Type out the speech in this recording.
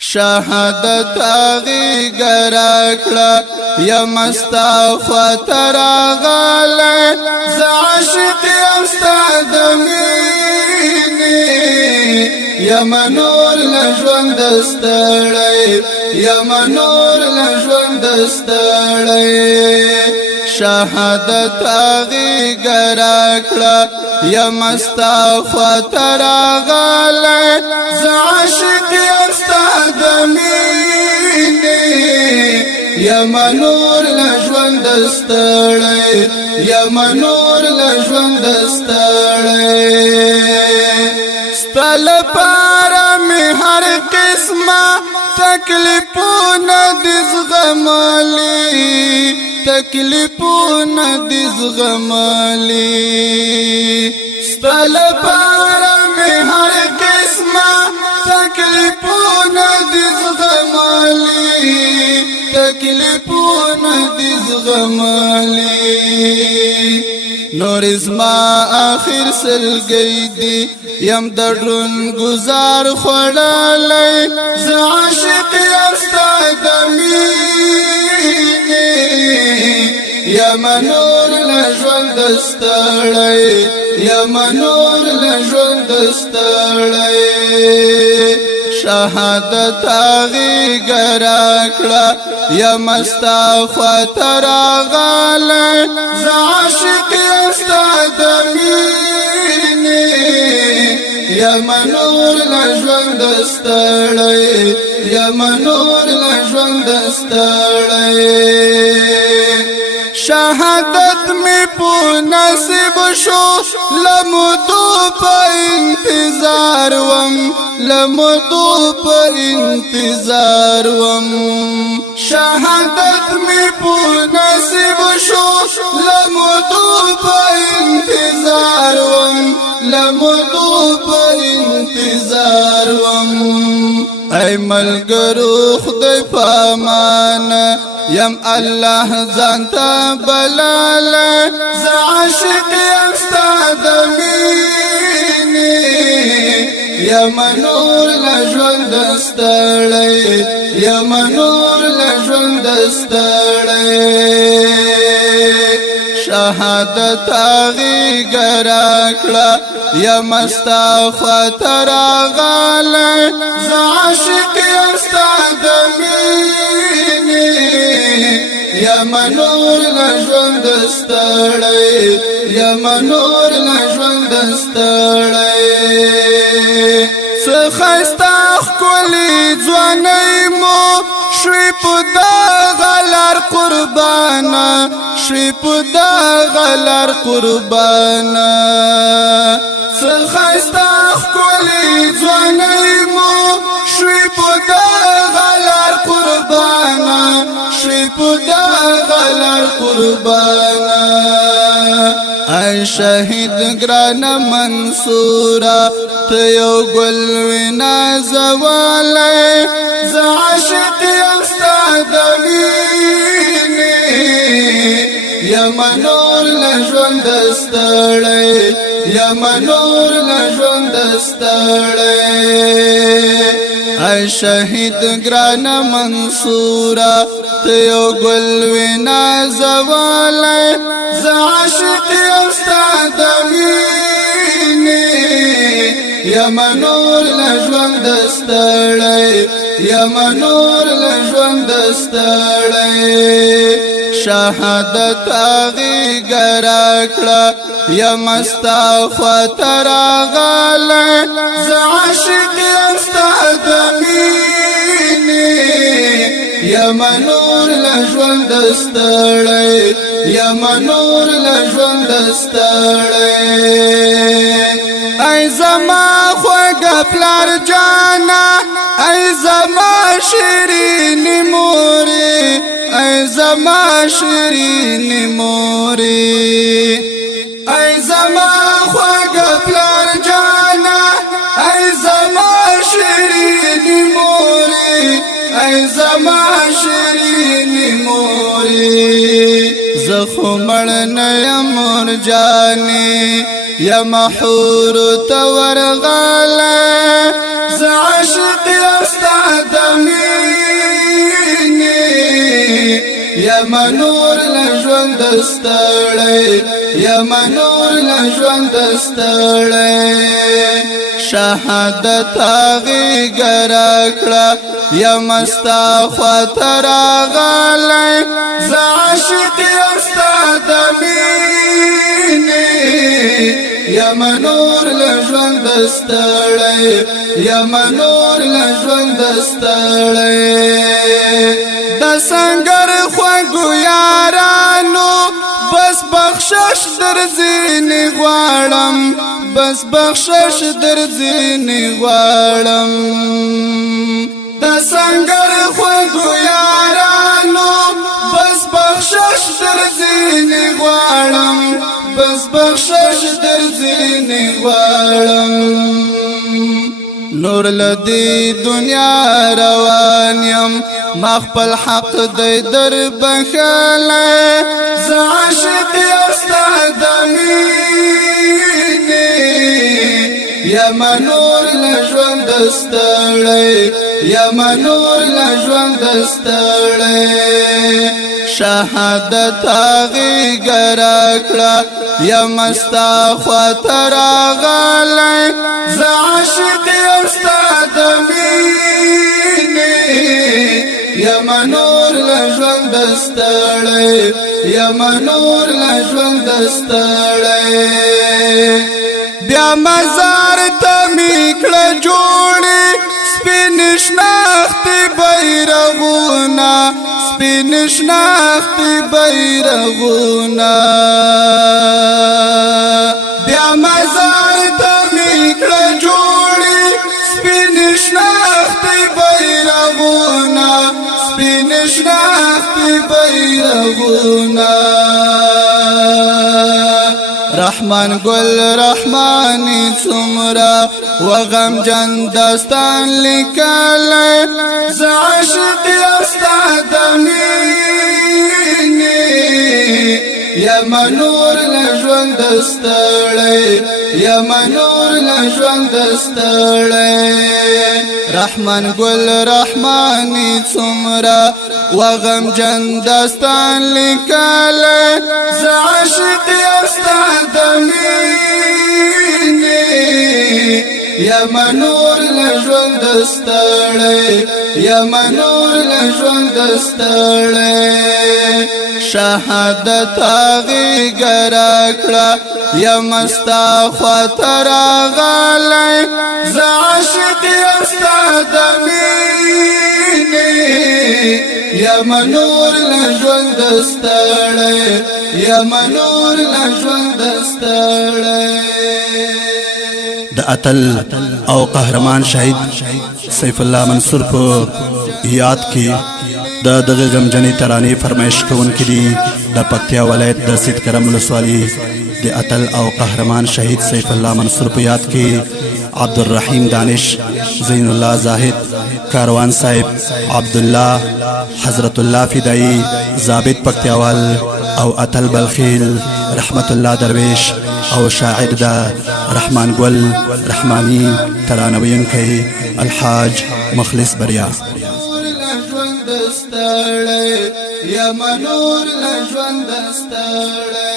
شهادت آغی گراکڑا یا مستعفا تراغالی زعاشق یمستاد مینی یا منور لجوان دستڑی یا منور لجوان دستڑی شهادت آغی گراکڑا یا مستعفا تراغالی زعاشق یمستاد مینی یا منور لجوان دستڑی یا منور لجوان دستڑی ستل پارا می هر قسمه تکلیفونه دی زغمالی تکلیفونه دی زغمالی ستل پارا می هر قسمه تکلیفونه دی زغمالی تکلیفونه دی زغمالی نور ازما آخر سلگئی دی یم درون گزار خوڑالی زعاشق یمستاد مینی یا منور لجوان دستڑی یا منور لجوان دستڑی شهادت آغی گراکڑا یا مستعفا تراغالی زعاشق یمستاد مینی یا منور لجوان دستڑی یا منور لجوان دستڑی شهادت می پو نصیب شو لمدو پا انتظار وم لمدو پا انتظار وم شهادت می پو نصیب شو لمدو پا انتظار وم لمدو پا انتظار وم ای ملګرو خدای پامان یم الله ځانته بلاله زعاشق یمستاد مینی یا منور لجوان دستړی یا منور لجوان دستړی شهادت آغی گراکڑا یا مستعفا تراغالی زعاشق یمستاد مینی یا منور لجوان دستڑی یا منور لجوان دستڑی سخستا خکولی ځوانۍ مو شوی په دغه لار قربانه شوی په دغه لار قربانه سخستا خکولی ځوانۍ مو شوی په دغه لار قربانه شوی په دغه لار قربانه ای شهید گران منصورا تیو گل وینا زوالی زعاشق یمستاد مینی یا منور لجوان دستڑی یا منور لجوان دستڑی ای شهید گران منصورا تیو گل وینا زوالی زعاشق یمستاد مینی یا منور لجوان دستڑی یا منور لجوان دستڑی شهادت آغی گراکڑا یا مستعفا تراغالی زعاشق یمستاد مینی یا منور لجوان دستڑی یا منور لجوان دستڑی ای زما خوږه پلار جانا ای زما شیرین مورې ای زما شیرین مورې ای زما خوږه پلار جانا ای زما شیرین مورې ای زما شیرین مورې زخو مړ نه یم مور جانې یا محور تورغاله زعاشق استعدم یم نور لژوند ستړی یم نور لژوند ستړی شهادت هغې ګره کړه یم ستا خواته راغلی زه عاشق یم ستا د مینې یم نور لژوند ستړی یم نور لژوند ستړی د سنگر خوږو یارانو بس بخشش در ځینې غواړم بس بخشش در ځینې غواړم د سنگر خوږو یارانو بس بخشش در ځینې غواړم بس بخشش در ځینې غواړم نور لدی دنیا روان یم ما خپل حق دی در بخلی زه عاشق یم ستا د مینې یم نور لژوند ستړی یم نور لژوند ستړی شهادت هغې ګره کړه یم ستا خواته راغلی زه عاشق یم ستا د مینې یم نور لژوند ستړی یم نور لژوند ستړی بیا مزار ته مې کړه جوړې سپین شناختې بیرغونه سپین شناختې بیرغونه بیا مزار ته مې کړه جوړې سپین شناختې بیرغونه سپین شناختې بیرغونه رحمان گل رحمانی څومره وغمجن داستان لیکلی زه عاشق یم ستا د مینې یم نور لژوند ستړی یم نور لژوند ستړی رحمان گل رحمانی څومره وغمجن داستان لیکلی زه عاشق یم ستا د مینې یم نور لژوند ستړی یم نور لژوند ستړی شهادت هغې ګره کړه یم ستا خواته راغلی زه عاشق یم ستا د مینې یم نور لژوند ستړی یم نور لژوند ستړی د اتل او قهرمان شهید سیف الله منصور په یاد کې د دغه غمجنې ترانې فرمایش کوونکي دي د پکتیا ولایت د سید کرم ولسوالي د اتل او قهرمان شهید سیف الله منصور په یاد کې عبدالرحیم دانش زین الله زاهد کاروان صاحب عبدالله حضرت الله فدایی ضابط پکتیاوال او اتل بلخیل رحمت الله درویش او شاعر دا رحمان گل رحمانی ترانوینکی الحاج مخلص بریا یم نور لژوند ستړی